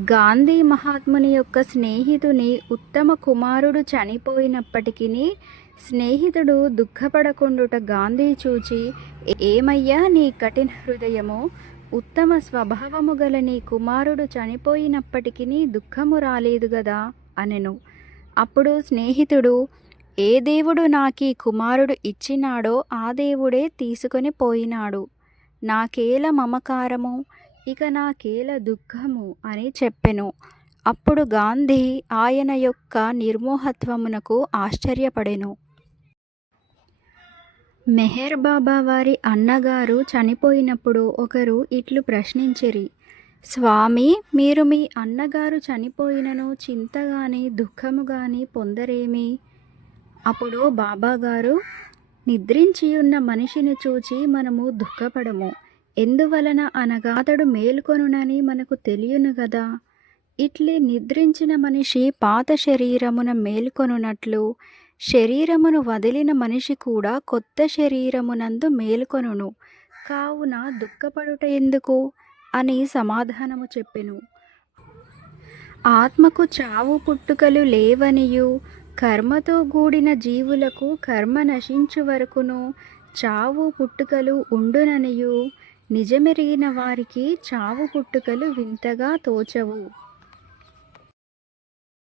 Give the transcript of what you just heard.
గాంధీ మహాత్ముని యొక్క స్నేహితుని ఉత్తమ కుమారుడు చనిపోయినప్పటికిని స్నేహితుడు దుఃఖపడకుండుట గాంధీ చూచి, ఏమయ్యా నీ కఠిన హృదయము, ఉత్తమ స్వభావము గల నీ కుమారుడు చనిపోయినప్పటికిని దుఃఖము రాలేదు గదా అనెను. అప్పుడు స్నేహితుడు, ఏ దేవుడు నాకీ కుమారుడు ఇచ్చినాడో ఆ దేవుడే తీసుకొని పోయినాడు. నాకేల మమకారము, ఇక నాకేల దుఃఖము అని చెప్పెను. అప్పుడు గాంధీ ఆయన యొక్క నిర్మోహత్వమునకు ఆశ్చర్యపడెను. మెహర్ బాబా వారి అన్నగారు చనిపోయినప్పుడు ఒకరు ఇట్లు ప్రశ్నించిరి, స్వామీ, మీరు మీ అన్నగారు చనిపోయినను చింతగాని దుఃఖముగాని పొందరేమి? అప్పుడు బాబాగారు, నిద్రించియున్న మనిషిని చూచి మనము దుఃఖపడము. ఎందువలన అనగా అతడు మేల్కొనునని మనకు తెలియను గదా. ఇట్లే నిద్రించిన మనిషి పాత శరీరమున మేల్కొనున్నట్లు శరీరమును వదిలిన మనిషి కూడా కొత్త శరీరమునందు మేల్కొనును. కావున దుఃఖపడుట ఎందుకు అని సమాధానము చెప్పెను. ఆత్మకు చావు పుట్టుకలు లేవనియు, కర్మతో కూడిన జీవులకు కర్మ నశించు వరకును చావు పుట్టుకలు ఉండుననియు నిజమెరిగిన వారికి చావు పుట్టుకలు వింతగా తోచవు.